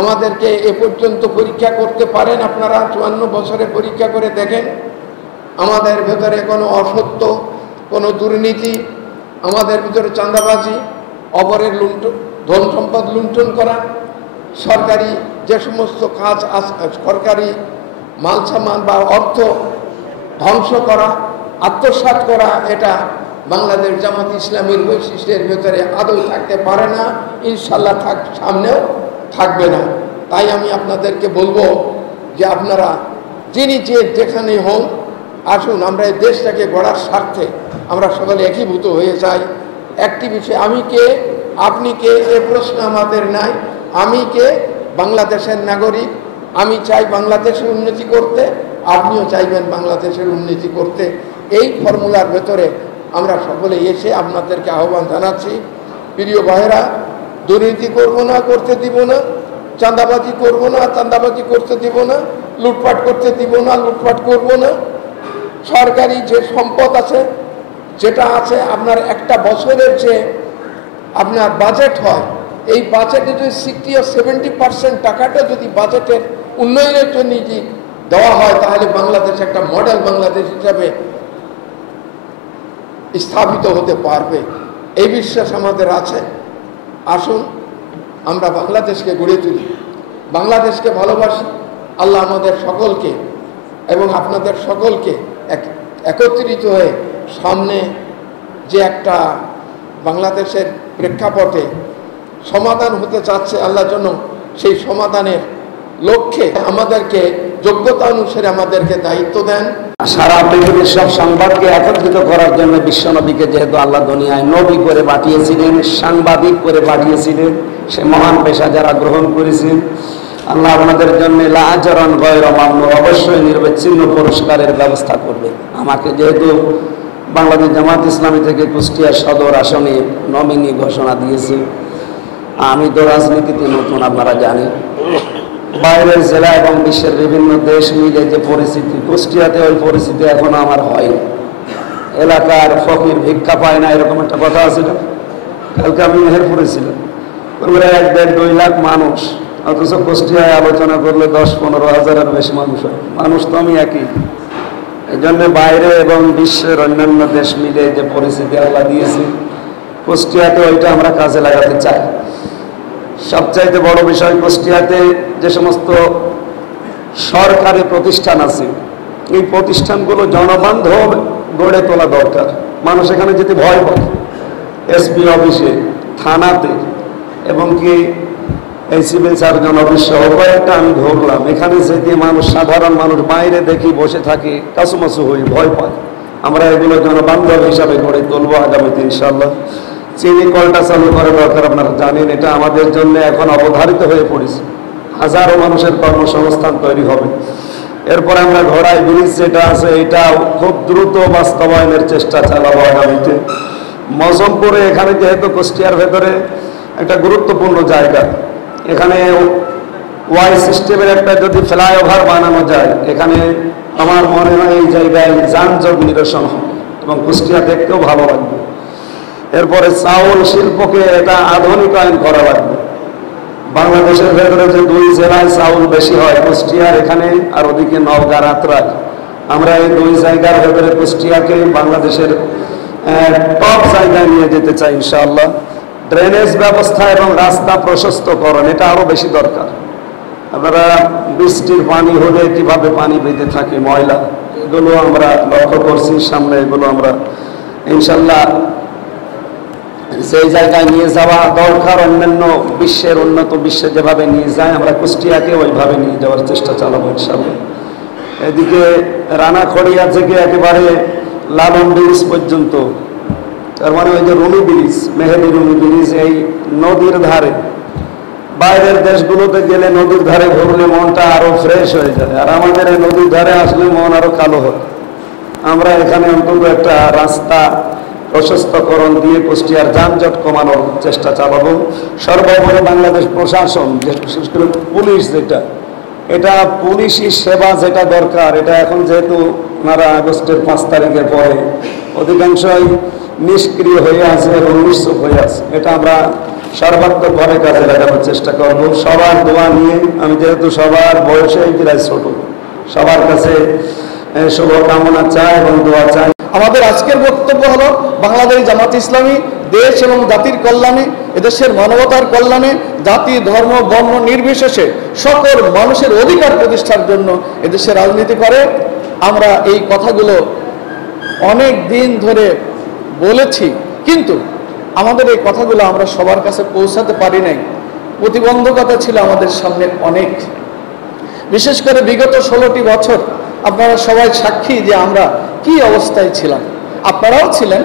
আমাদেরকে এ পর্যন্ত পরীক্ষা করতে পারেন? আপনারা 54 বছরে পরীক্ষা করে দেখেন আমাদের ভেতরে কোনো অসত্য, কোনো দুর্নীতি, আমাদের ভিতরে চাঁদাবাজি, অপরের লুণ্ঠন, ধন সম্পদ লুণ্ঠন করা, সরকারি যে সমস্ত কাজ সরকারি মালসামান বা অর্থ ধ্বংস করা, আত্মসাৎ করা, এটা বাংলাদেশ জামাত ইসলামীর বৈশিষ্ট্যের ভেতরে আদৌ থাকতে পারে না, ইনশাল্লাহ সামনেও থাকবে না। তাই আমি আপনাদেরকে বলবো যে আপনারা যিনি যেখানে হন, আসুন আমরা এই দেশটাকে গড়ার স্বার্থে আমরা সকলে একীভূত হয়ে যাই। একটি বিষয়, আমি কে আপনি কে এ প্রশ্ন আমাদের নাই। আমি কে? বাংলাদেশের নাগরিক। আমি চাই বাংলাদেশের উন্নতি করতে, আপনিও চাইবেন বাংলাদেশের উন্নতি করতে। এই ফর্মুলার ভেতরে আমরা সকলে এসে আপনাদেরকে আহ্বান জানাচ্ছি, প্রিয় ভাইয়েরা, দুর্নীতি করব না, করতে দিব না, চাঁদাবাজি করব না, চাঁদাবাজি করতে দিব না, লুটপাট করতে দিব না, লুটপাট করব না। সরকারি যে সম্পদ আছে, যেটা আছে আপনার একটা বছরের যে আপনার বাজেট হয়, এই বাজেটে যদি 60 ও 70% টাকাটা যদি বাজেটের উন্নয়নের জন্য যদি দেওয়া হয়, তাহলে বাংলাদেশ একটা মডেল বাংলাদেশ হিসাবে স্থাপিত হতে পারবে। এই বিশ্বাস আমাদের আছে। আসুন আমরা বাংলাদেশকে গড়ে তুলি, বাংলাদেশকে ভালোবাসি। আল্লাহ আমাদের সকলকে এবং আপনাদের সকলকে একত্রিত হয়ে সামনে যে একটা বাংলাদেশের প্রেক্ষাপটে সমাধান হতে চাচ্ছে, আল্লাহ যেন সেই সমাধানের লক্ষ্যে আমাদেরকে যোগ্যতা অনুসারে আমাদেরকে দায়িত্ব দেন। সারা পৃথিবীর সব সংবাদকে একত্রিত করার জন্য বিশ্বনবীকে যেহেতু আল্লাহ দুনিয়ায় নবী করে পাঠিয়েছিলেন, সাংবাদিক করে পাঠিয়েছিলেন, সে মহান পেশা যারা গ্রহণ করেছেন, আল্লাহ আপনাদের জন্য লাআজরান গায়রা মামনুন, অবশ্যই নির্বিচ্ছিন্ন পুরস্কারের ব্যবস্থা করবে। আমাকে যেহেতু বাংলাদেশ জামাত ইসলামী থেকে কুষ্টিয়া সদর আসনে নমিনি ঘোষণা দিয়েছে, আমি তো রাজনীতিতে নতুন, আপনারা জানেন। বাইরের জেলা এবং বিশ্বের বিভিন্ন দেশ মিলে যে পরিস্থিতি, কুষ্টিয়াতে ওই পরিস্থিতি এখনো আমার হয়নি। এলাকার ফকির ভিক্ষা পায় না, এরকম একটা কথা আছে না। কালকে আমি মেহেরপুরে ছিলাম, 1-2 লাখ মানুষ, অথচ কুষ্টিয়ায় আলোচনা করলে 10-15 হাজারের বেশি মানুষ হয়। মানুষ তো আমি একই। এই জন্য বাইরে এবং বিশ্বের অন্যান্য দেশ মিলে যে পরিস্থিতি আল্লাহ দিয়েছে, কুষ্টিয়াতে ওইটা আমরা কাজে লাগাতে চাই। সবচাইতে বড় বিষয়, কুষ্টিয়াতে যে সমস্ত সরকারি প্রতিষ্ঠান আছে, এই প্রতিষ্ঠানগুলো জনবান্ধব গড়ে তোলা দরকার। মানুষ এখানে যেতে ভয় পায়, এসপি অফিসে, থানাতে, এবং কি এই সিভিল সার্জন অফিস সহ কয়েকটা আমি ধরলাম, এখানে যেতে মানুষ, সাধারণ মানুষ বাইরে দেখি বসে থাকে, কাছুমাছু হয়ে ভয় পায়। আমরা এগুলো জনবান্ধব হিসাবে গড়ে তুলবো আগামীতে ইনশাআল্লাহ। চিনি কলটা চালু করা দরকার, আপনারা জানেন, এটা আমাদের জন্য এখন অবধারিত হয়ে পড়েছে। হাজারো মানুষের কর্মসংস্থান তৈরি হবে। এরপরে আমরা ঘোড়াই ব্রিজ যেটা আছে, এটা খুব দ্রুত বাস্তবায়নের চেষ্টা চালাবো আগামীতে। মজমপুরে, এখানে যেহেতু কুষ্টিয়ার ভেতরে একটা গুরুত্বপূর্ণ জায়গা, এখানে ওয়াই সিস্টেমের একটা যদি ফ্লাইওভার বানানো যায়, এখানে আমার মনে হয় এই জায়গায় যানজট নিরসন হবে এবং কুষ্টিয়া দেখতেও ভালো লাগবে। এরপরে চাউল শিল্পকে এটা আধুনিকায়ন করা লাগবে। বাংলাদেশের ভেতরে যে 2 জেলায় চাউল বেশি হয়, কুষ্টিয়ার এখানে আর ওদিকে নওগাঁ রাতরায়, আমরা এই 2 জায়গার ভেতরে কুষ্টিয়াকে বাংলাদেশের টপ জায়গায় নিয়ে যেতে চাই ইনশাআল্লাহ। ড্রেনেজ ব্যবস্থা এবং রাস্তা প্রশস্তকরণ, এটা আরো বেশি দরকার। আপনারা বৃষ্টির পানি হলে কিভাবে পানি বেঁধে থাকে, ময়লা, এগুলো আমরা লক্ষ্য করছি। সামনে এগুলো আমরা ইনশাআল্লাহ সেই জায়গায় নিয়ে যাওয়া দরকার। অন্যান্য বিশ্বের উন্নত বিশ্বে যেভাবে নিয়ে যায়, আমরা কুষ্টিয়াকে ওইভাবে নিয়ে যাওয়ার চেষ্টা চালাবো ইনশাআল্লাহ। এদিকে রানাখড়িয়া থেকে একেবারে লালন ব্রিজ পর্যন্ত, তার মানে ওই যে রুমি ব্রিজ, মেহেদি রুমি ব্রিজ, এই নদীর ধারে, বাইরের দেশগুলোতে গেলে নদীর ধারে ঘুরলে মনটা আরো ফ্রেশ হয়ে যায়, আর আমাদের এই নদীর ধারে আসলে মন আরো কালো হয়। আমরা এখানে অন্তত একটা রাস্তা প্রশস্তকরণ দিয়ে কুষ্টিয়ার যানজট কমানোর চেষ্টা চালাবো। সর্বোপরি বাংলাদেশ প্রশাসন, বিশেষ করে পুলিশ, যেটা এটা পুলিশি সেবা যেটা দরকার, এটা এখন যেহেতু ওনারা আগস্টের 5 তারিখের পরে অধিকাংশই নিষ্ক্রিয় হয়ে আছে এবং নিশ্চুপ হয়ে আছে, এটা আমরা সর্বাত্মকভাবে কাজে লাগানোর চেষ্টা করব। সবার দোয়া নিয়ে, আমি যেহেতু সবার বয়সে প্রায় ছোট, সবার কাছে শুভকামনা চাই এবং দোয়া চাই। আমাদের আজকের বক্তব্য হলো বাংলাদেশ জামাত ইসলামী দেশ এবং জাতির কল্যাণে, এদেশের মানবতার কল্যাণে, জাতি ধর্ম বর্ণ নির্বিশেষে সকল মানুষের অধিকার প্রতিষ্ঠার জন্য এদেশে রাজনীতি করে। আমরা এই কথাগুলো অনেক দিন ধরে বলেছি, কিন্তু আমাদের এই কথাগুলো আমরা সবার কাছে পৌঁছাতে পারি নাই। প্রতিবন্ধকতা ছিল আমাদের সামনে অনেক, বিশেষ করে বিগত 16টি বছর আপনারা সবাই সাক্ষী যে আমরা কি অবস্থায় ছিলাম, আপনারাও ছিলেন।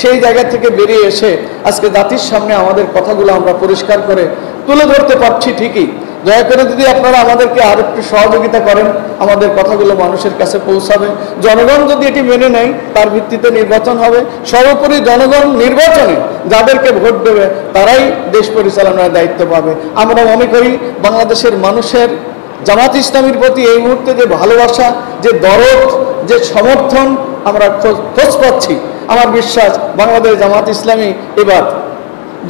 সেই জায়গা থেকে বেরিয়ে এসে আজকে জাতির সামনে আমাদের কথাগুলো আমরা পরিষ্কার করে তুলে ধরতে পারছি ঠিকই। দয়া করে যদি আপনারা আমাদেরকে আর একটু সহযোগিতা করেন, আমাদের কথাগুলো মানুষের কাছে পৌঁছাবে। জনগণ যদি এটি মেনে নেয়, তার ভিত্তিতে নির্বাচন হবে। সর্বোপরি জনগণ নির্বাচনে যাদেরকে ভোট দেবে তারাই দেশ পরিচালনার দায়িত্ব পাবে। আমরা মনে করি বাংলাদেশের মানুষের জামাত ইসলামীর প্রতি এই মুহূর্তে যে ভালোবাসা, যে দরদ, যে সমর্থন আমরা খোঁজ পাচ্ছি, আমার বিশ্বাস বাংলাদেশ জামাত ইসলামী এবার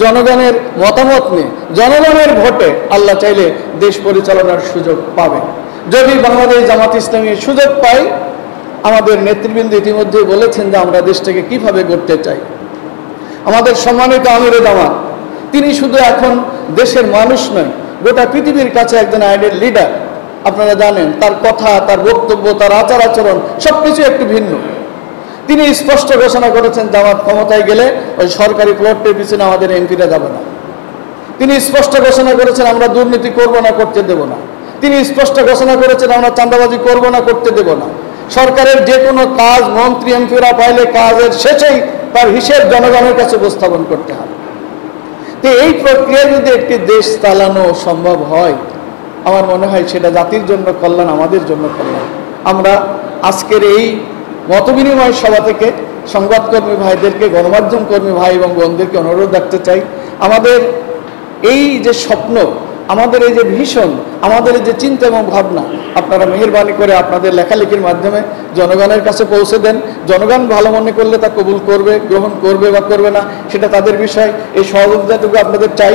জনগণের মতামত নিয়ে, জনগণের ভোটে আল্লাহ চাইলে দেশ পরিচালনার সুযোগ পাবে। যদি বাংলাদেশ জামাত ইসলামী সুযোগ পায়, আমাদের নেতৃবৃন্দ ইতিমধ্যে বলেছেন যে আমরা দেশটাকে কিভাবে গড়তে চাই। আমাদের সম্মানিত আমিরে জামাত, তিনি শুধু এখন দেশের মানুষ নয়, গোটা পৃথিবীর কাছে একজন আইডেল লিডার। আপনারা জানেন তার কথা, তার বক্তব্য, তার আচার আচরণ সবকিছু একটু ভিন্ন। তিনি স্পষ্ট ঘোষণা করেছেন জামাত ক্ষমতায় গেলে ওই সরকারি প্লটের পিছনে আমাদের এমপিরা যাবে না। তিনি স্পষ্ট ঘোষণা করেছেন আমরা দুর্নীতি করব না, করতে দেব না। তিনি স্পষ্ট ঘোষণা করেছেন আমরা চাঁদাবাজি করব না, করতে দেব না। সরকারের যে কোনো কাজ মন্ত্রী এমপিরা পাইলে কাজের শেষেই তার হিসেব জনগণের কাছে উপস্থাপন করতে হবে। তো এই প্রক্রিয়ায় যদি একটি দেশ চালানো সম্ভব হয়, আমার মনে হয় সেটা জাতির জন্য কল্যাণ, আমাদের জন্য কল্যাণ। আমরা আজকের এই মতবিনিময় সভা থেকে সংবাদকর্মী ভাইদেরকে, গণমাধ্যম কর্মী ভাই এবং বোনদেরকে অনুরোধ রাখতে চাই, আমাদের এই যে স্বপ্ন, আমাদের এই যে ভীষণ, আমাদের এই যে চিন্তা এবং ভাবনা, আপনারা মেহেরবানি করে আপনাদের লেখালেখির মাধ্যমে জনগণের কাছে পৌঁছে দেন। জনগণ ভালো মনে করলে তা কবুল করবে, গ্রহণ করবে বা করবে না, সেটা তাদের বিষয়। এই সহযোগিতাটুকু আপনাদের চাই।